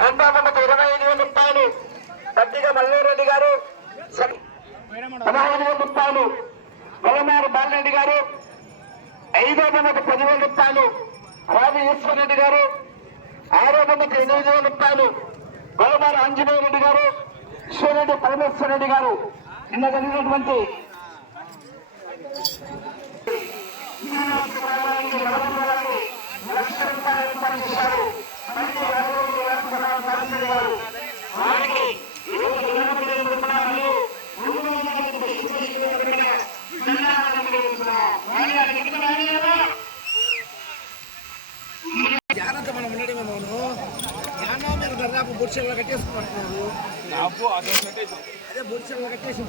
రెండో బొమ్మకు 25,000 రూపాయలు గట్టిగా మల్లారెడ్డి గారు. 15,000 రూపాయలు గొల్లమారు బాలరెడ్డి గారు. ఐదో బొమ్మకు 10,000 రూపాయలు రావి ఈశ్వరరెడ్డి గారు. ఆరో బొమ్మకు 8,000 రూపాయలు గొల్లమారు ఆంజనేయ రెడ్డి గారు, ఈశ్వరరెడ్డి పరమేశ్వరరెడ్డి గారు. నిన్న జరిగినటువంటి లక్ష రూపాయలు ఇచ్చారు. జాగ్రత్త మనం ఉండడమే. మౌను యానా మీరు దాదాపు బొడిచెల్లో కట్టేసుకుంటున్నారు. అదే బొడిచెల్లో కట్టేసి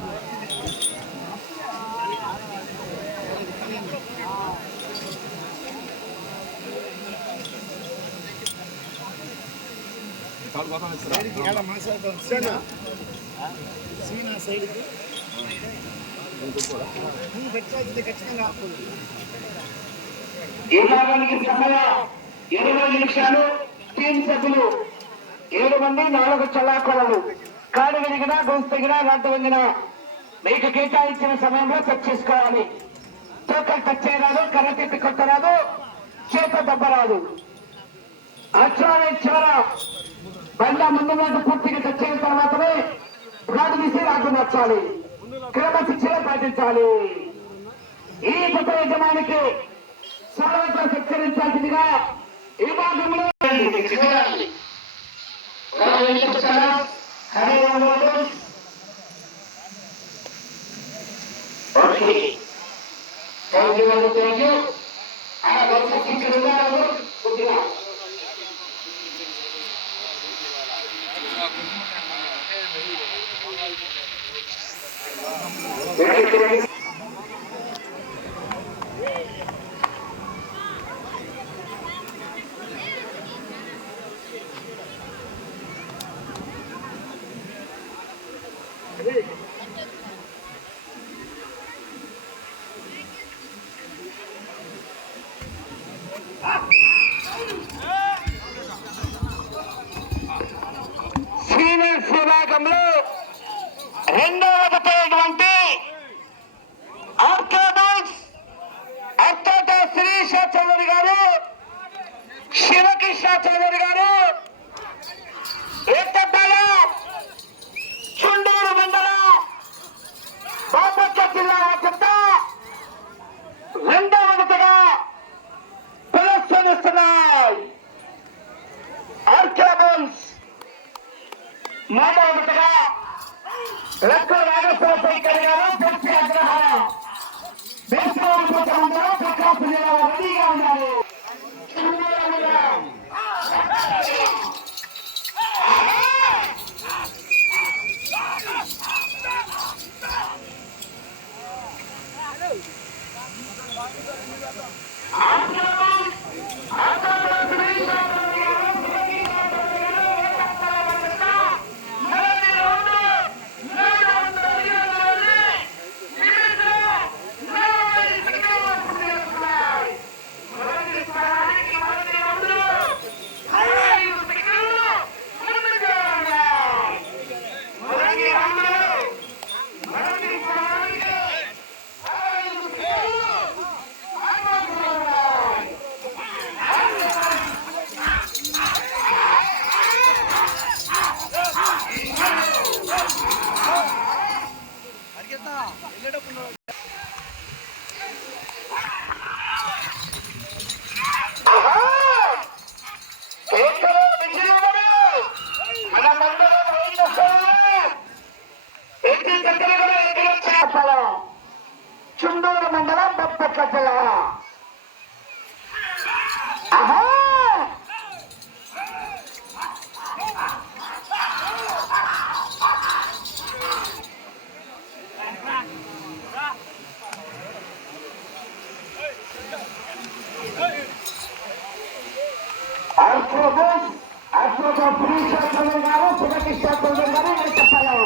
సైడ్కి ఖచ్చితంగా ఈ భాగానికి సమయ 20 నిమిషాలు. టీం సభ్యులు 7 మంది, 4 చల్లాకొలలు. కాడు విరిగినా, గొంతు తెగినా, నాటు వంగినా మీకు కేటాయించిన సమయంలో టచ్ చేసుకోవాలి. తోకలు టచ్ చేయరాదు, కర్ర తిప్పి కొట్టరాదు, చేత దెబ్బరాదు. అక్షరాల చివర బండ ముందు మాట పూర్తిగా టచ్ అయిన తర్వాతనే రాడు తీసి రాటు నచ్చాలి. క్రమశిక్షణ పాటించాలి. ఈ కొత్త యజమానికి సర్వత్రా సత్కరించాల్సిందిగా ఈ భాగంలో సీనియర్స్ విభాగంలో రెండవటువంటి ఆర్కాడోస్ అత్తట శ్రీష చౌదరి గారు, శివకృష్ణ చౌదరి గారు, ఏకడ్డాల చుండూరు మండలం బాపట్ల జిల్లా చెత్త రెండవ విడతగా ప్రదర్శనిస్తున్నాయి. ఆర్కాడోస్ మూడవ విడతగా లక్ష్మ నాగేశ్వర శేఖర్ గారు పూర్తి ఆగ్రహం ప్రకాశం జిల్లా రెడీగా ఉన్నారు. చుండూరు మండలం బాపట్ల జిల్లా. గారు, శివకృష్ణ చౌదరి గారు చెప్పాలి.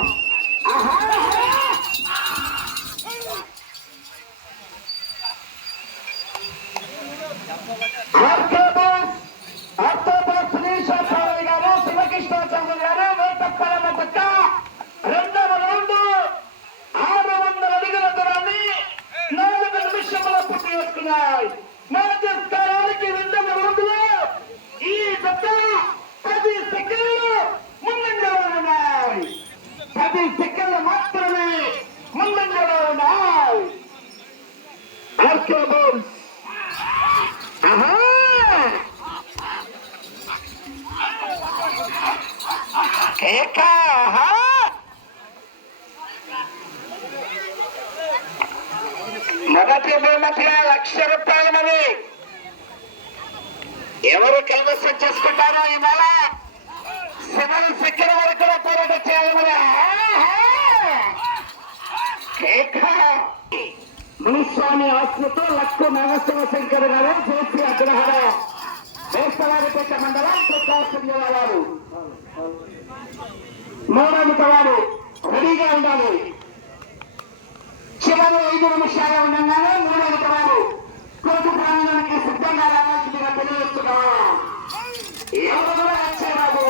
శ్రీశ చౌదరి గారు, శివకృష్ణ కేక మొదటి బహుమతిగా ₹1,00,000 మరి ఎవరు కైవసం చేసుకుంటారో ఈ నెల శివరి శిఖర వరకు పోరాటం చేయాలి మరి. కేక మునిస్వామి ఆత్మతో లక్కు నాగశివ శంకర్ గారు జేసీ అగ్రహారం వేస్తవారిపేట మండలం ప్రకాశం జిల్లా వారు. మూడవ వారు రెడీగా ఉండాలి. చివరి 5 నిమిషాలు ఉండగానే మూడవ వారు కోర్టు ప్రాంగణానికి సిద్ధంగా రావాల్సిందిగా తెలియజేస్తున్నావా. ఎవరు కూడా వచ్చేవారు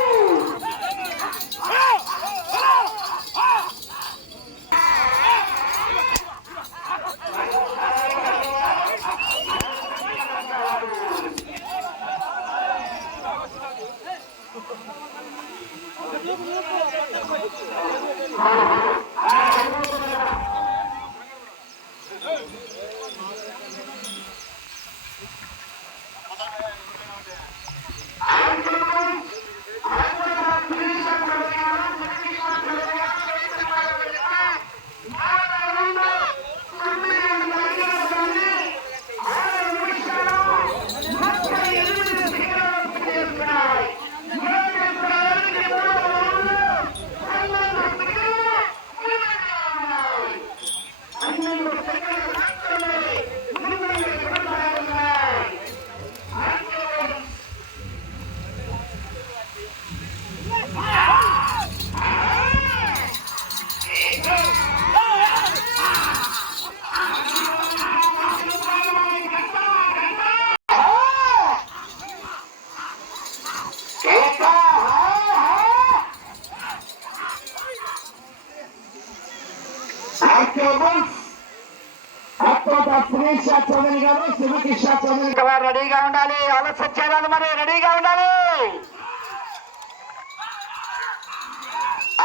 చౌదరి గారు శివకృష్ణ చౌదరి గారు రెడీగా ఉండాలి. ఆలస్యం చేయాలి మరి రెడీగా ఉండాలి.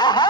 ఆహా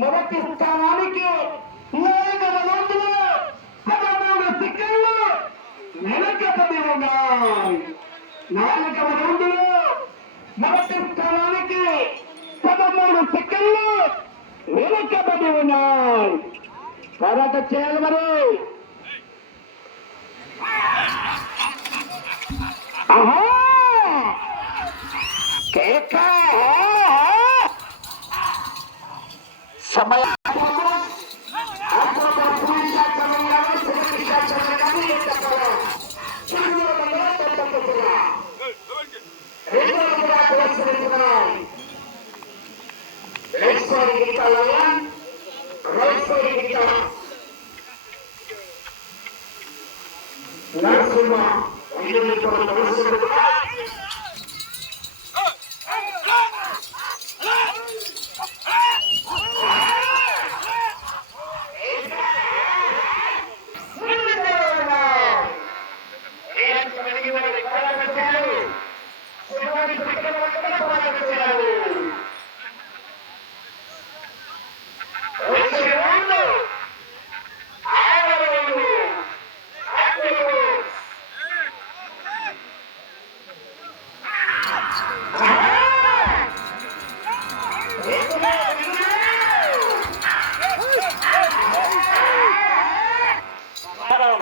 మొదటి స్థానానికి 4 రౌండ్లు 13 సెకండ్లు వెనకబడి ఉన్నాయి. 4వ రౌండ్లు మొదటి స్థానానికి 13 సెకండ్లు వెనకబడి ఉన్నాయి. పోరాటం చేయాలి మరి. ఆహా కేక సమయ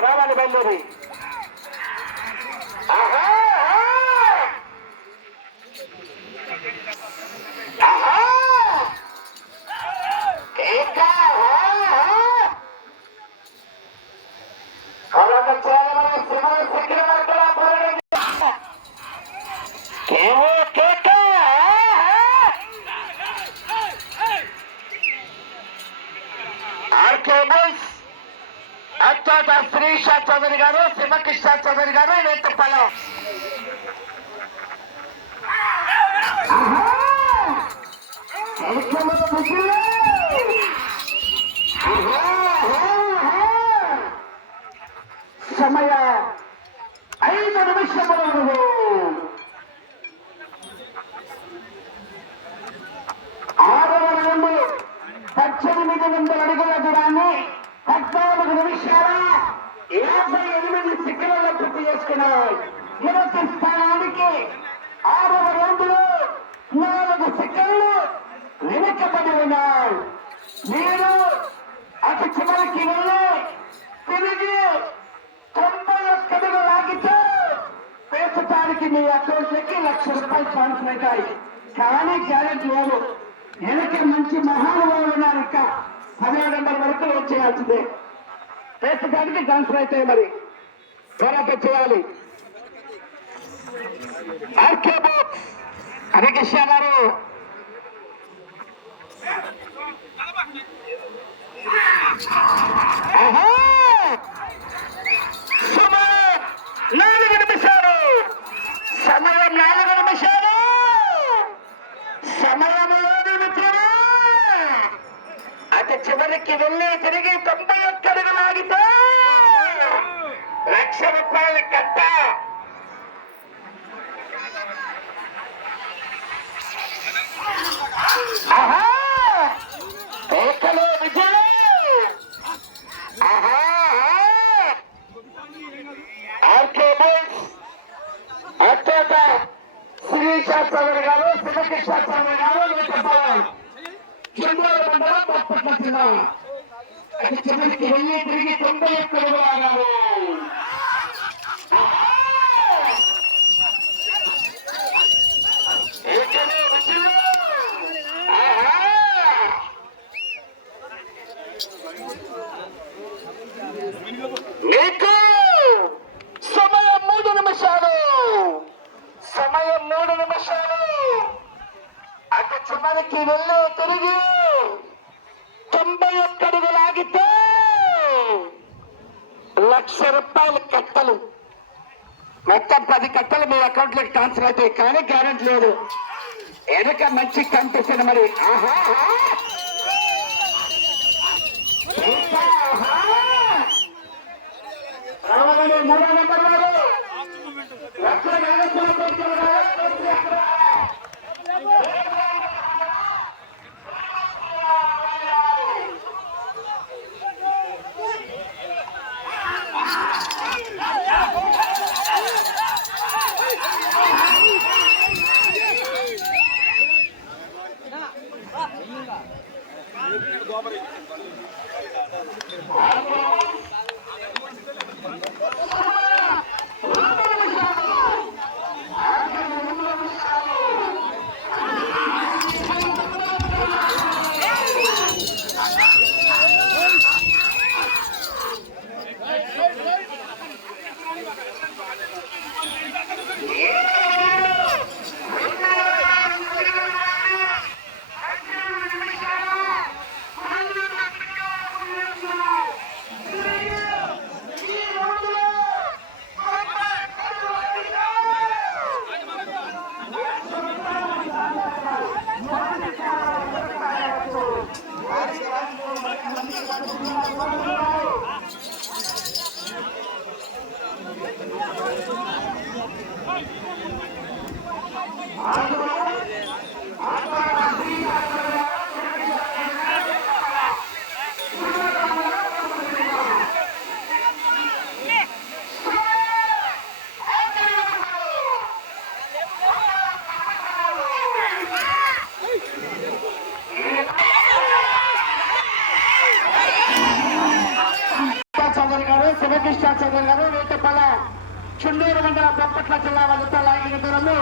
రావాలి బయలుదేరి. అత్తోట శ్రీష చౌదరి గారు, శివకృష్ణ చౌదరి గారు, వేటపాలెం. సమయ 5 నిమిషములు. 6వ రౌండ్ 1800 అడుగుల దూరాన్ని 14 నిమిషాల 58 సెకండ్లలో పూర్తి చేసుకున్నాయి. మొదటి స్థానానికి 6వ రౌండ్లో 4 సెకండ్లు వెనుకబడి ఉన్నాయి. మీరు అటు చివరికి వెళ్ళి తిరిగి 91 అడుగులు లాగితే పేర్చడానికి మీ అకౌంట్లకి ₹1,00,000 ఛాన్స్ అవుతాయి. కానీ గ్యారెంటీ లేదు. వెనక మంచి మహానుభావులు ఉన్నారు. ఇంకా 10వ నెంబర్ వరకు వెయిట్ చేయాల్సిందే. పేర్చడానికి ఛాన్స్ అవుతాయి. మరి పోరాటం చేయాలి. హరికృష్ణ గారు సమయం 4 నిమిషాలు. సమయం 4 నిమిషాలు. సమయంలోని మిత్రులు అటు చివరికి వెళ్ళి తిరిగి 91 అడుగులు ఆగితే ₹1,00,000 కట్ట. ఏకలో విజయం. అత్యంత శ్రీశాస్త్రి గారు, శివకృష్ణ గారు, వేటపాలెం. చిన్నూరు మండలం బొప్పట్ల జిల్లా. అది చివరికి వెళ్ళి తిరిగి 91 అడుగులు ఆగారు. ఏకలో విజయం. మీకు సమయం 3 నిమిషాలు. సమయం 3 నిమిషాలు. అటు చివరికి వెళ్ళి తిరిగి 91 అడుగులు ఆగితే ₹1,00,000 కట్టలు. మొత్తం 10 కట్టలు మీ అకౌంట్లోకి ట్రాన్స్ఫర్ అవుతాయి. కానీ గ్యారెంటీ లేదు. వెనక మంచి కంపిస్తుంది. మరి శివకృష్ణ చౌదరి గారు, వేటపాలెం. చుండూరు మండలం బొప్పట్ల జిల్లా వద్ద లాగిన దూరము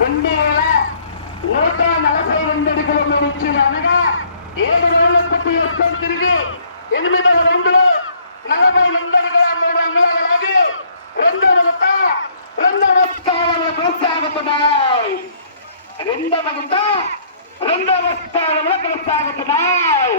2,142 అడుగులు మీరు ఇచ్చిన అనగా 7 రౌండ్లు పూర్తి చేసుకొని తిరిగి 8వ రౌండ్లో 42 అడుగుల 3 అంగుళాల లాగి రెండవ స్థానంలో కొనసాగుతున్నాయి. రెండవ స్థానంలో కొనసాగుతున్నాయి.